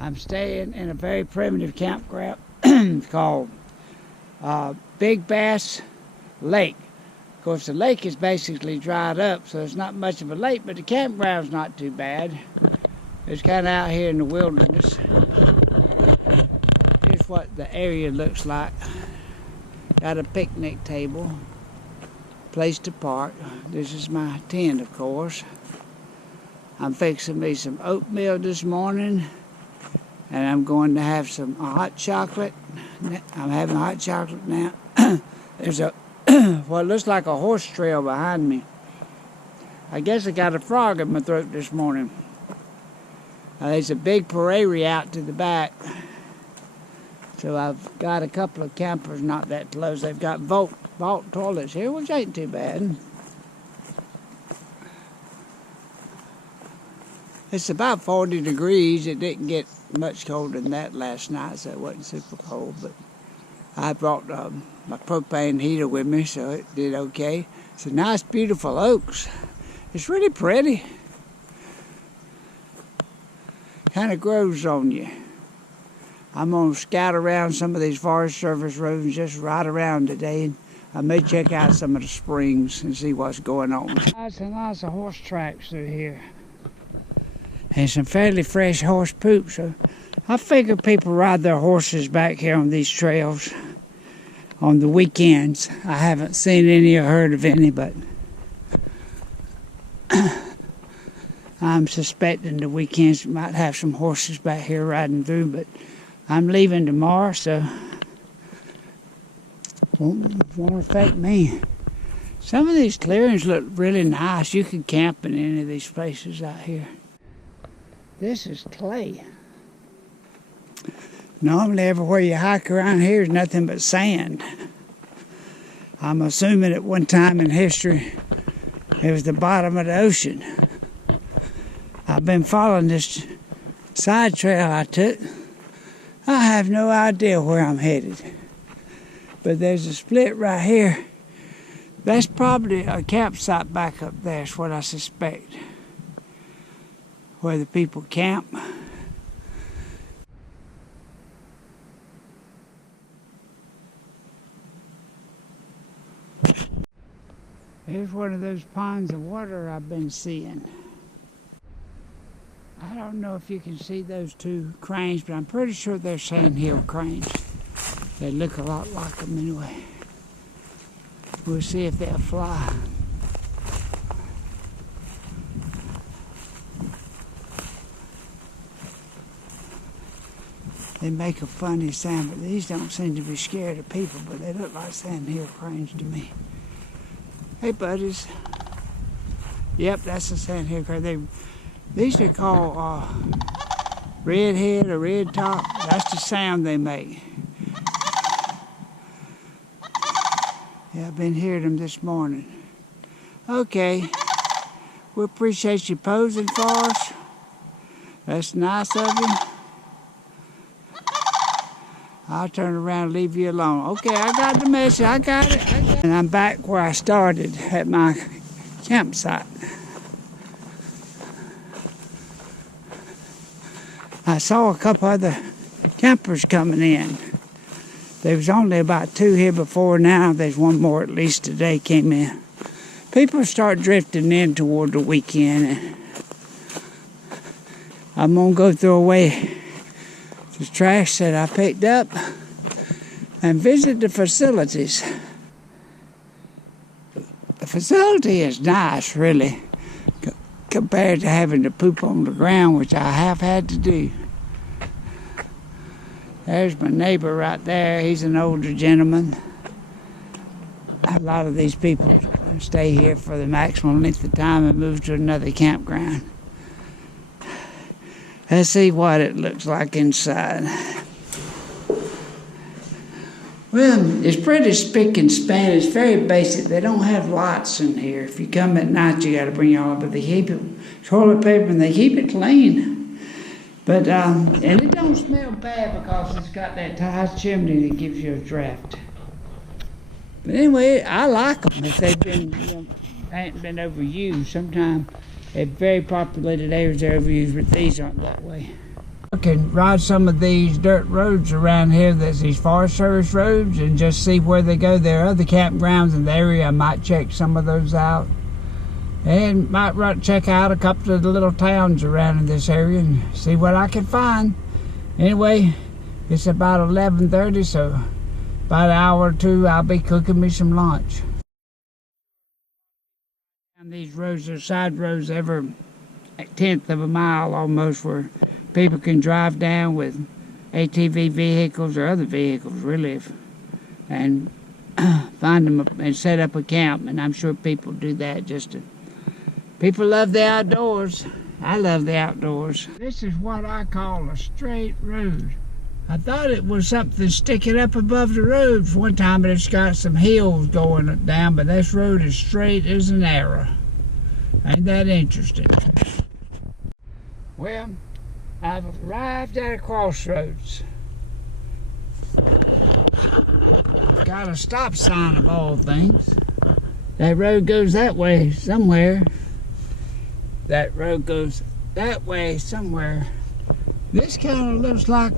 I'm staying in a very primitive campground called BigBass Lake. Of course, the lake is basically dried up, so it's not much of a lake, but the campground's not too bad. It's kind of out here in the wilderness. Here's what the area looks like. Got a picnic table, place to park. This is my tent, of course. I'm fixing me some oatmeal this morning, and I'm going to have some hot chocolate. I'm having hot chocolate now. There's a what looks like a horse trail behind me. I guess I got a frog in my throat this morning. There's a big prairie out to the back. So I've got a couple of campers not that close. They've got vault toilets here, which ain't too bad. It's about 40 degrees. It didn't get much colder than that last night, so it wasn't super cold. But I brought my propane heater with me, so it did okay. It's a nice, beautiful oaks. It's really pretty. Kind of grows on you. I'm going to scout around some of these Forest Service roads, just ride around today, and I may check out some of the springs and see what's going on. There's lots of horse tracks through here, and some fairly fresh horse poop, so I figure people ride their horses back here on these trails on the weekends. I haven't seen any or heard of any, but I'm suspecting the weekends might have some horses back here riding through, but I'm leaving tomorrow, so won't affect me. Some of these clearings look really nice. You could camp in any of these places out here. This is clay. Normally everywhere you hike around here is nothing but sand. I'm assuming at one time in history it was the bottom of the ocean. I've been following this side trail I took. I have no idea where I'm headed. But there's a split right here. That's probably a campsite back up there, is what I suspect, where the people camp. Here's one of those ponds of water I've been seeing. I don't know if you can see those two cranes, but I'm pretty sure they're sandhill cranes. They look a lot like them anyway. We'll see if they'll fly. They make a funny sound, but these don't seem to be scared of people, but they look like sandhill cranes to me. Hey, buddies. Yep, that's a sandhill crane. These are called redhead or red top. That's the sound they make. Yeah, I've been hearing them this morning. Okay, we appreciate you posing for us. That's nice of you. I'll turn around and leave you alone. Okay, I got the message. I got it. And I'm back where I started at my campsite. I saw a couple other campers coming in. There was only about 2 here before. Now there's one more at least today came in. People start drifting in toward the weekend. And I'm going to go throw away the trash that I picked up and visit the facilities. The facility is nice, really, compared to having to poop on the ground, which I have had to do. There's my neighbor right there. He's an older gentleman. A lot of these people stay here for the maximum length of time and move to another campground. Let's see what it looks like inside. Well, it's pretty spick and span. It's very basic. They don't have lights in here. If you come at night, you got to bring all of it. They keep it toilet paper and they keep it clean. But and it don't smell bad because it's got that high chimney that gives you a draft. But anyway, I like them if they've been, ain't been overused. Sometimes at very populated areas they're overused, but these aren't that way. I can ride some of these dirt roads around here, that's these Forest Service roads, and just see where they go. There are other campgrounds in the area. I might check some of those out. And might check out a couple of the little towns around in this area and see what I can find. Anyway, it's about 11:30, so about an hour or two I'll be cooking me some lunch. And these roads are side roads every 1/10 of a mile almost, where people can drive down with ATV vehicles or other vehicles really, and find them and set up a camp. And I'm sure people do that just to... People love the outdoors. I love the outdoors. This is what I call a straight road. I thought it was something sticking up above the road for one time, but it's got some hills going down, but this road is straight as an arrow. Ain't that interesting? Well, I've arrived at a crossroads. Got a stop sign of all things. That road goes that way somewhere. That road goes that way somewhere. This kind of looks like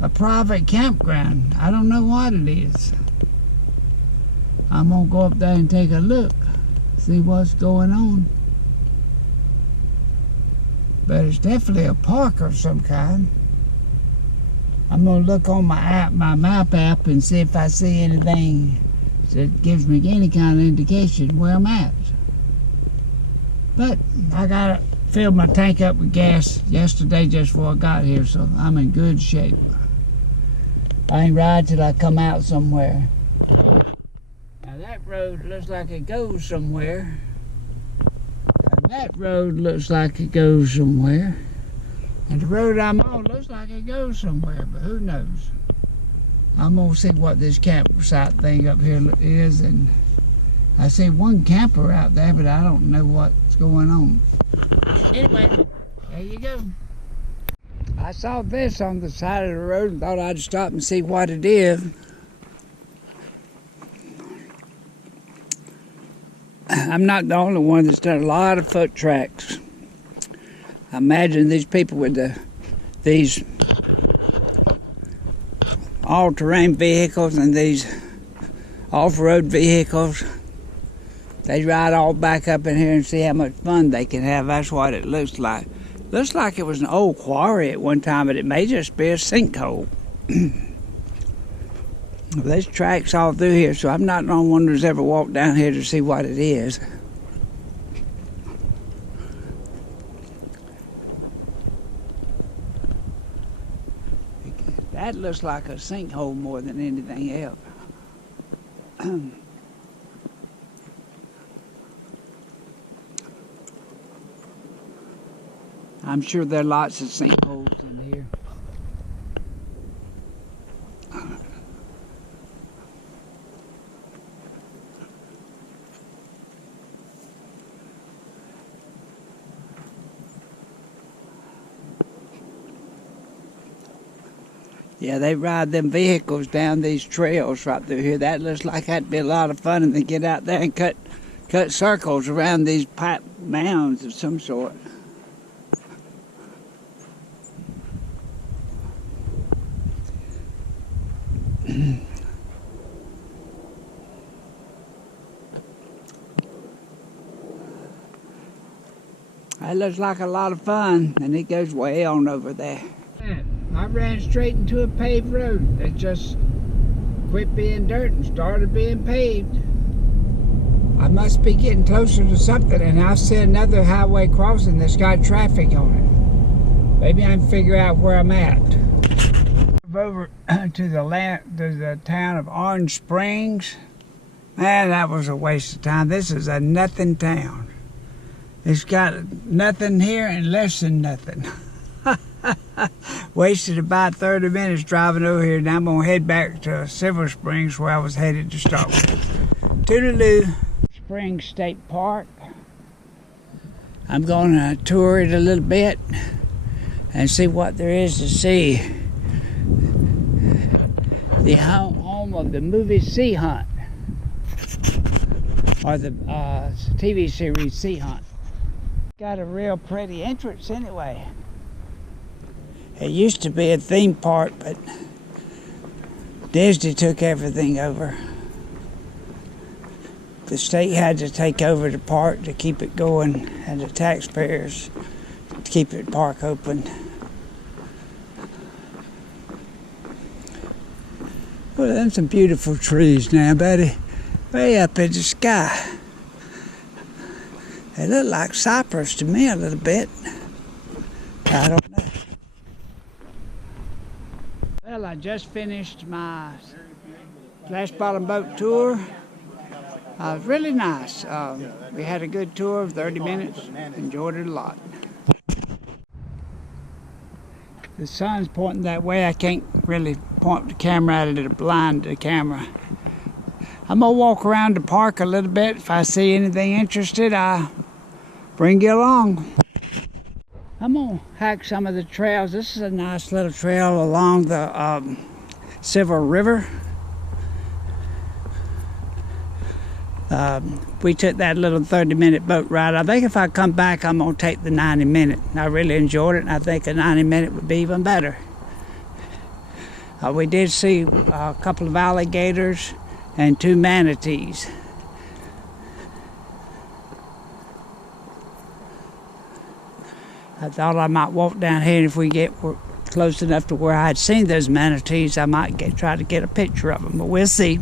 a private campground. I don't know what it is. I'm gonna go up there and take a look, see what's going on. But it's definitely a park of some kind. I'm gonna look on my map app and see if I see anything that gives me any kind of indication where I'm at. But I gotta fill my tank up with gas yesterday just before I got here, so I'm in good shape. I ain't ride till I come out somewhere. Now that road looks like it goes somewhere. And that road looks like it goes somewhere. And the road I'm on looks like it goes somewhere, but who knows? I'm gonna see what this campsite thing up here is, and I see one camper out there, but I don't know what's going on. Anyway, there you go. I saw this on the side of the road and thought I'd stop and see what it is. I'm not the only one that's done a lot of foot tracks. I imagine these people with these all-terrain vehicles and these off-road vehicles, they ride all back up in here and see how much fun they can have. That's what it looks like. Looks like it was an old quarry at one time, but it may just be a sinkhole. There's tracks all through here, so I'm not the only one who's ever walked down here to see what it is. That looks like a sinkhole more than anything else. I'm sure there are lots of sinkholes in here. Yeah, they ride them vehicles down these trails right through here. That looks like that'd be a lot of fun, and they get out there and cut circles around these pipe mounds of some sort. That looks like a lot of fun, and it goes way on over there. I ran straight into a paved road that just quit being dirt and started being paved. I must be getting closer to something, and I see another highway crossing that's got traffic on it. Maybe I can figure out where I'm at. Over to the town of Orange Springs. Man, that was a waste of time. This is a nothing town. It's got nothing here and less than nothing. Wasted about 30 minutes driving over here. Now I'm gonna head back to Silver Springs, where I was headed to start with. Toodaloo. Springs State Park. I'm gonna tour it a little bit and see what there is to see. The home of the movie Sea Hunt, or the TV series Sea Hunt. Got a real pretty entrance anyway. It used to be a theme park, but Disney took everything over. The state had to take over the park to keep it going, and the taxpayers to keep the park open. Well, them some beautiful trees now, buddy. Way up in the sky. They look like cypress to me a little bit. I don't know. Well, I just finished my Splash Bottom Boat tour. Really nice. We had a good tour of 30 minutes. Enjoyed it a lot. The sun's pointing that way. I can't really point the camera at it to blind the camera. I'm gonna walk around the park a little bit. If I see anything interested, I'll bring you along. I'm gonna hike some of the trails. This is a nice little trail along the Silver River. We took that little 30-minute boat ride. I think if I come back, I'm gonna take the 90-minute. I really enjoyed it, and I think a 90-minute would be even better. We did see a couple of alligators and 2 manatees. I thought I might walk down here, and if we get close enough to where I had seen those manatees, I might try to get a picture of them, but we'll see.